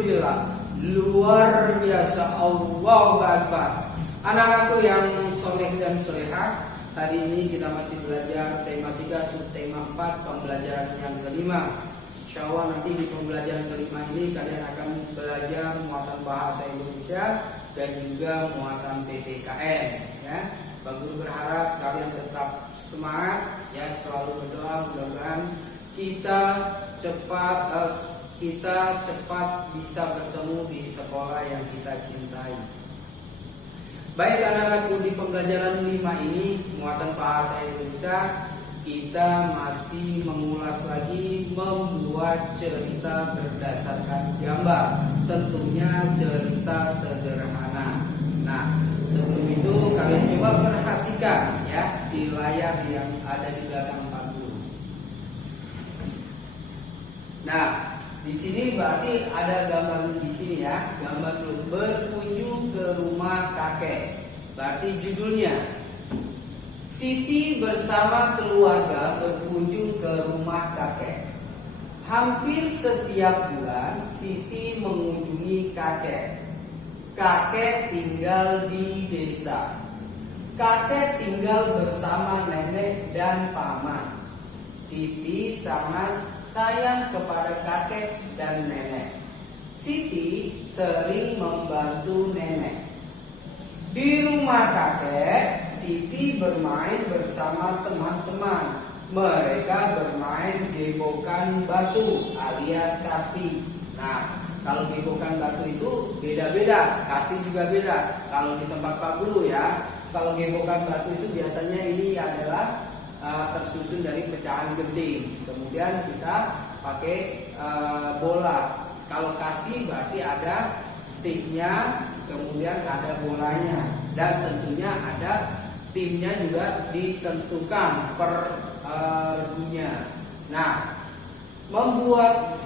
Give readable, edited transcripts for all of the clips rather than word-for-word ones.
Alhamdulillah, luar biasa, Allahu Akbar. Anak-anakku yang soleh dan solehah, hari ini kita masih belajar tema 3, subtema 4, pembelajaran yang kelima. Insya Allah nanti di pembelajaran kelima ini kalian akan belajar muatan bahasa Indonesia dan juga muatan PPKN, ya. Pak Guru berharap kalian tetap semangat, ya, selalu berdoa mudah-mudahan kita cepat bisa bertemu di sekolah yang kita cintai. Baik anak-anakku, di pembelajaran 5 ini muatan bahasa Indonesia kita masih mengulas lagi membuat cerita berdasarkan gambar, tentunya cerita sederhana. Nah, sebelum itu kalian coba perhatikan, ya, di layar yang ada di belakang Pak Guru. Nah, di sini berarti ada gambar di sini, ya, gambar berkunjung ke rumah kakek. Berarti judulnya Siti bersama keluarga berkunjung ke rumah kakek. Hampir setiap bulan Siti mengunjungi kakek. Kakek tinggal di desa. Kakek tinggal bersama nenek dan paman. Siti sangat sayang kepada kakek dan nenek. Siti sering membantu nenek. Di rumah kakek, Siti bermain bersama teman-teman. Mereka bermain gebokan batu alias kasti. Nah, kalau gebokan batu itu beda-beda, kasti juga beda. Kalau di tempat Pak Guru, ya, kalau gebokan batu itu biasanya ini adalah tersusun dari pecahan genting. Kemudian kita pakai bola. Kalau kasti berarti ada sticknya, kemudian ada bolanya, dan tentunya ada timnya juga ditentukan per regunya. Nah, membuat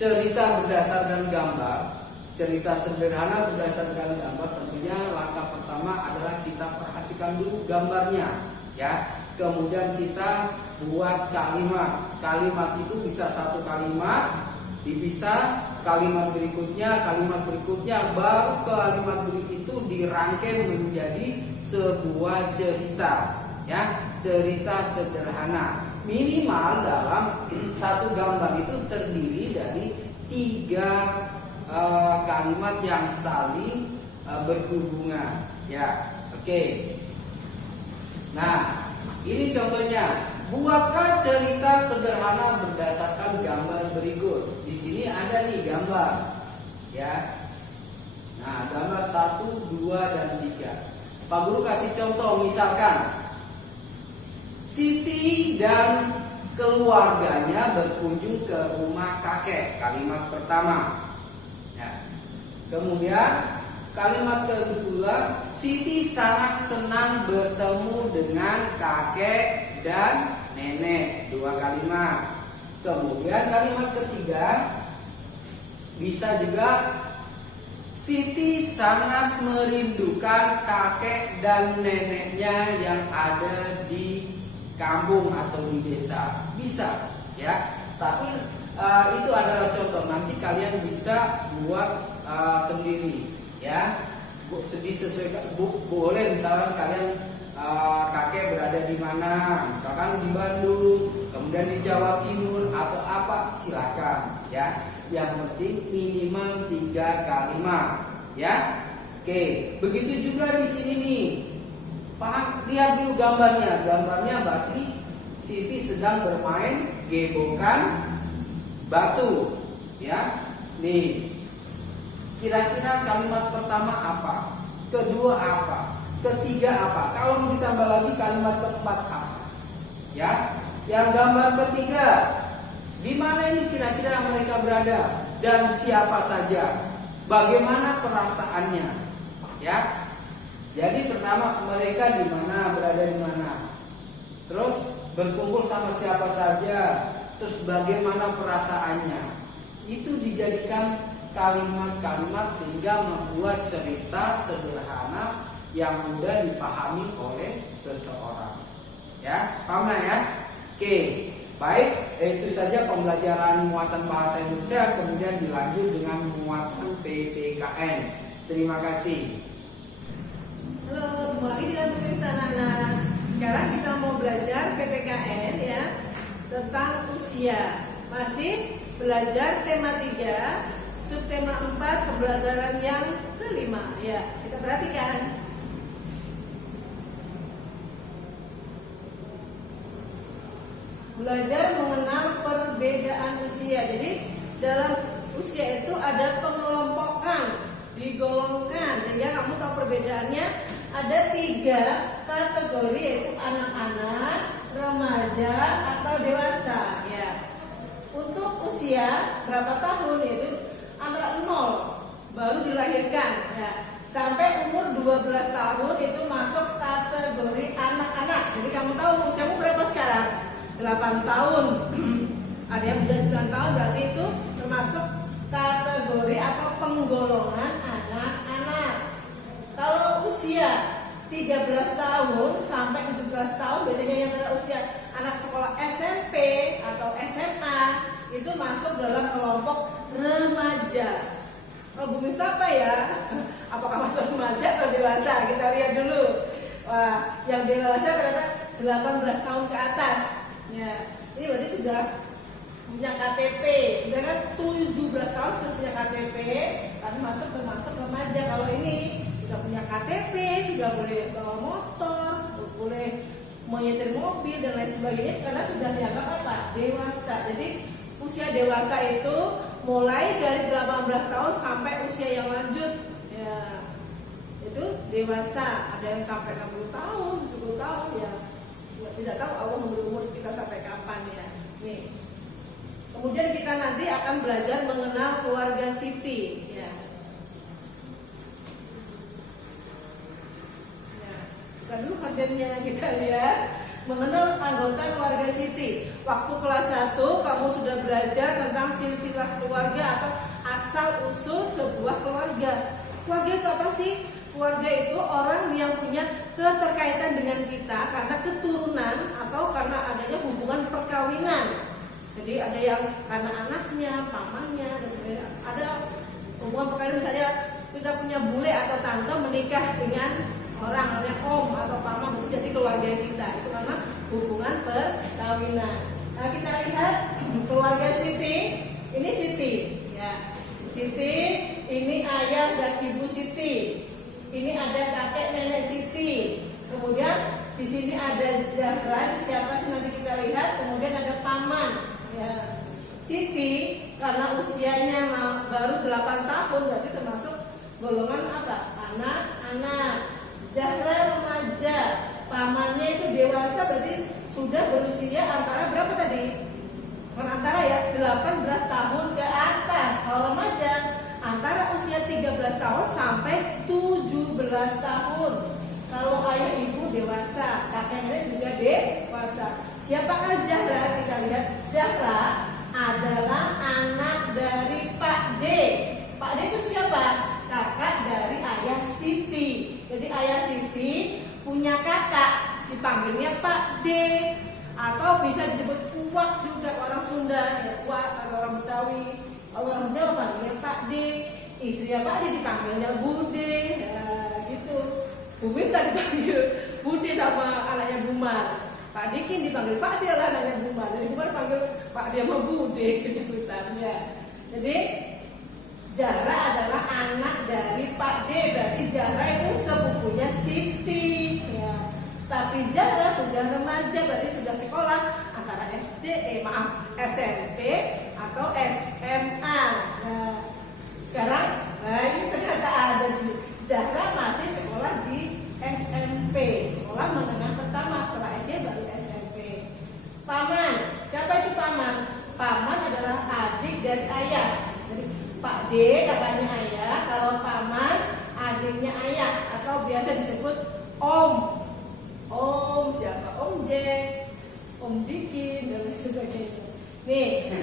cerita berdasarkan gambar, cerita sederhana berdasarkan gambar, tentunya langkah pertama adalah kita perhatikan dulu gambarnya, ya. Kemudian kita buat kalimat. Kalimat itu bisa satu kalimat, dipisah, kalimat berikutnya, baru kalimat berikut itu dirangkai menjadi sebuah cerita, ya, cerita sederhana. Minimal dalam satu gambar itu terdiri dari 3 kalimat yang saling berhubungan, ya. Oke. Nah, ini contohnya. Buatlah cerita sederhana berdasarkan gambar berikut. Di sini ada nih gambar, ya. Nah, gambar 1, 2, dan 3. Pak Guru kasih contoh, misalkan Siti dan keluarganya berkunjung ke rumah kakek. Kalimat pertama, ya. Kemudian kalimat kedua, Siti sangat senang bertemu dengan kakek dan nenek. 2 kalimat. Kemudian kalimat ketiga bisa juga Siti sangat merindukan kakek dan neneknya yang ada di kampung atau di desa. Bisa, ya. Tapi itu adalah contoh. Nanti kalian bisa buat sendiri, ya. Disesuaikan. Boleh misalkan kalian kakek berada di mana, misalkan di Bandung, kemudian di Jawa Timur atau apa, silakan, ya. Yang penting minimal 3 kalimat, ya. Oke, begitu juga di sini nih. Paham? Lihat dulu gambarnya. Gambarnya berarti Siti sedang bermain gebokan batu, ya. Nih. Kira-kira kalimat pertama apa? Kedua apa? Ketiga apa? Kalau mau ditambah lagi kalimat keempat apa? Ya, yang gambar ketiga, di mana ini kira-kira mereka berada dan siapa saja? Bagaimana perasaannya? Ya. Jadi pertama mereka di mana, berada di mana? Terus berkumpul sama siapa saja? Terus bagaimana perasaannya? Itu dijadikan kalimat-kalimat sehingga membuat cerita sederhana yang mudah dipahami oleh seseorang. Ya, paham ya? Oke, baik. Itu saja pembelajaran muatan bahasa Indonesia, kemudian dilanjut dengan muatan PPKN. Terima kasih. Halo, kembali lagi dengan Bu Miftah anak-anak. Sekarang kita mau belajar PPKN ya, tentang usia. Masih belajar tema 3, subtema 4, pembelajaran yang kelima ya. Kita perhatikan. Belajar mengenal perbedaan usia. Jadi dalam usia itu ada pengelompokan, digolongkan. Sehingga kamu tahu perbedaannya. Ada 3 kategori, yaitu anak-anak, remaja, atau dewasa. Ya. Untuk usia berapa tahun, yaitu antara 0 baru dilahirkan ya, sampai umur 12 tahun itu masuk kategori anak-anak. Jadi kamu tahu usiamu berapa sekarang? 8 tahun. Ada yang udah 9 tahun, berarti itu termasuk kategori atau penggolongan anak-anak. Kalau usia 13 tahun sampai 17 tahun, biasanya yang pada usia anak sekolah SMP atau SMA itu masuk dalam kelompok remaja. Oh, Bu Miftah apa ya? Apakah masuk remaja atau dewasa? Kita lihat dulu. Wah, yang dewasa ternyata 18 tahun ke atas. Ya, ini berarti sudah punya KTP. Sudah kan 17 tahun sudah punya KTP, tapi termasuk remaja. Kalau ini sudah punya KTP, sudah boleh bawa motor, boleh menyetir mobil dan lain sebagainya, karena sudah dianggap apa? Dewasa. Jadi usia dewasa itu mulai dari 18 tahun sampai usia yang lanjut ya, itu dewasa. Ada yang sampai 60 tahun, 70 tahun ya. Tidak tahu Allah memberi umur kita sampai kapan ya. Nih. Kemudian kita nanti akan belajar mengenal keluarga Siti ya. Kita dulu kerjanya, kita lihat mengenal anggota keluarga Siti. Waktu kelas 1 kamu sudah belajar tentang silsilah keluarga atau asal usul sebuah keluarga. Keluarga itu apa sih? Keluarga itu orang yang punya keterkaitan dengan kita karena keturunan atau karena adanya hubungan perkawinan. Jadi ada yang karena anaknya, pamannya, dan sebagainya. Ada hubungan perkawinan, misalnya kita punya bule atau tante menikah dengan orang namanya om atau paman, itu jadi keluarga kita. Itu karena hubungan perkawinan. Nah, kita lihat keluarga Siti. Ini Siti ya. Siti, ini ayah dan ibu Siti. Ini ada kakek nenek Siti. Kemudian di sini ada Zahra. Siapa sih nanti kita lihat. Kemudian ada paman. Ya. Siti karena usianya baru 8 tahun, berarti termasuk golongan apa? Anak-anak. Zahra remaja. Pamannya itu dewasa, berarti sudah berusia antara berapa tadi? Antara ya 18 tahun ke atas. Kalau remaja antara usia 13 tahun sampai 17 tahun. Kalau ayah ibu dewasa, kakek nenek juga dewasa. Siapakah Zahra? Kita lihat Zahra adalah anak dari Pak D. Pak D itu siapa? Kakak dari ayah Siti. Jadi ayah Siti punya kakak, dipanggilnya Pak D. Atau bisa disebut Uwak juga, orang Sunda ya, Uwak atau orang Betawi. Orang Jawa panggilnya Pak D. Istrinya Pak D dipanggilnya Bude ya, gitu. Bu Miftah dipanggil Bude sama anaknya Bumar. Pak Dikin dipanggil Pak D lah anaknya Bumar. Jadi Bumar panggil Pak D sama Bude sebutannya. Jadi Zahra adalah anak dari Pak D. Berarti Zahra itu sepupunya Siti ya. Tapi Zahra sudah remaja, berarti sudah sekolah antara SMP atau SMA. Nah, sekarang ini ternyata ada Zahra masih sekolah di SMP, sekolah menengah pertama, setelah SD baru SMP. Paman, siapa itu paman? Paman adalah adik dari ayah. Jadi Pak D kakaknya ayah, kalau paman adiknya ayah atau biasa disebut om. Om siapa? Om Jack, Om Dikin dan lain sebagainya. Nih,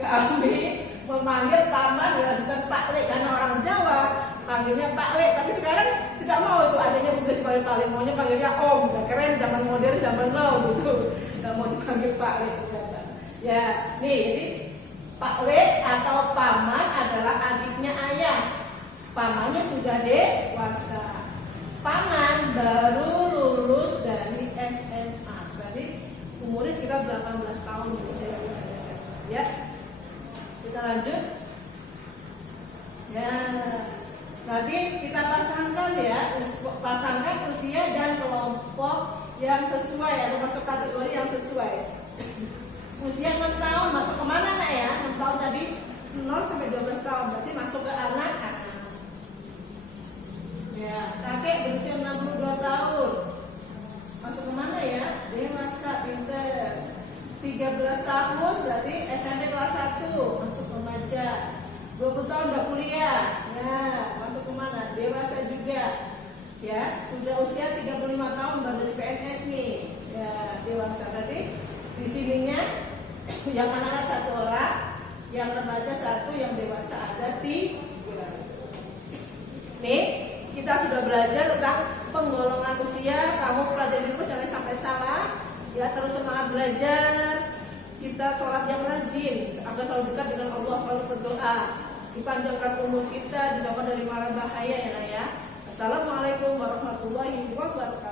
kami memanggil paman bukan Pak Le karena orang Jawa panggilnya Pak Le. Tapi sekarang tidak mau itu adanya bukan dipanggil Pak Le, maunya panggilnya Om. Udah keren, zaman modern, zaman now gitu. Tidak mau dipanggil Pak Le. Ya, nih jadi Pak W atau paman adalah adiknya ayah. Pamannya sudah dewasa. Paman baru lulus dari SMA. Berarti umurnya sekitar 18 tahun ini saya lulus dari SMA. Ya. Kita lanjut. Ya. Nanti kita pasangkan ya, pasangkan usia dan kelompok yang sesuai atau masuk kategori yang sesuai. Usia 6 tahun masuk kemana nak ya? 6 tahun tadi 0 sampai 12 tahun berarti masuk ke anak-anak. Ya, kakek berusia 62 tahun masuk kemana ya? Dewasa, pinter. 13 tahun berarti SMP kelas 1 masuk remaja. 20 tahun udah kuliah, ya masuk kemana? Dewasa juga. Ya, sudah usia 35 tahun baru jadi PNS nih. Ya, dewasa berarti di sininya yang anak-anak 1 orang, yang remaja 1, yang dewasa ada 3. Nih, kita sudah belajar tentang penggolongan usia. Kamu pelajari dulu jangan sampai salah. Ya, terus semangat belajar. Kita sholat yang rajin agar selalu dekat dengan Allah, selalu berdoa. Dipanjangkan umur kita, dijauhkan dari mara bahaya ya. Assalamualaikum warahmatullahi wabarakatuh.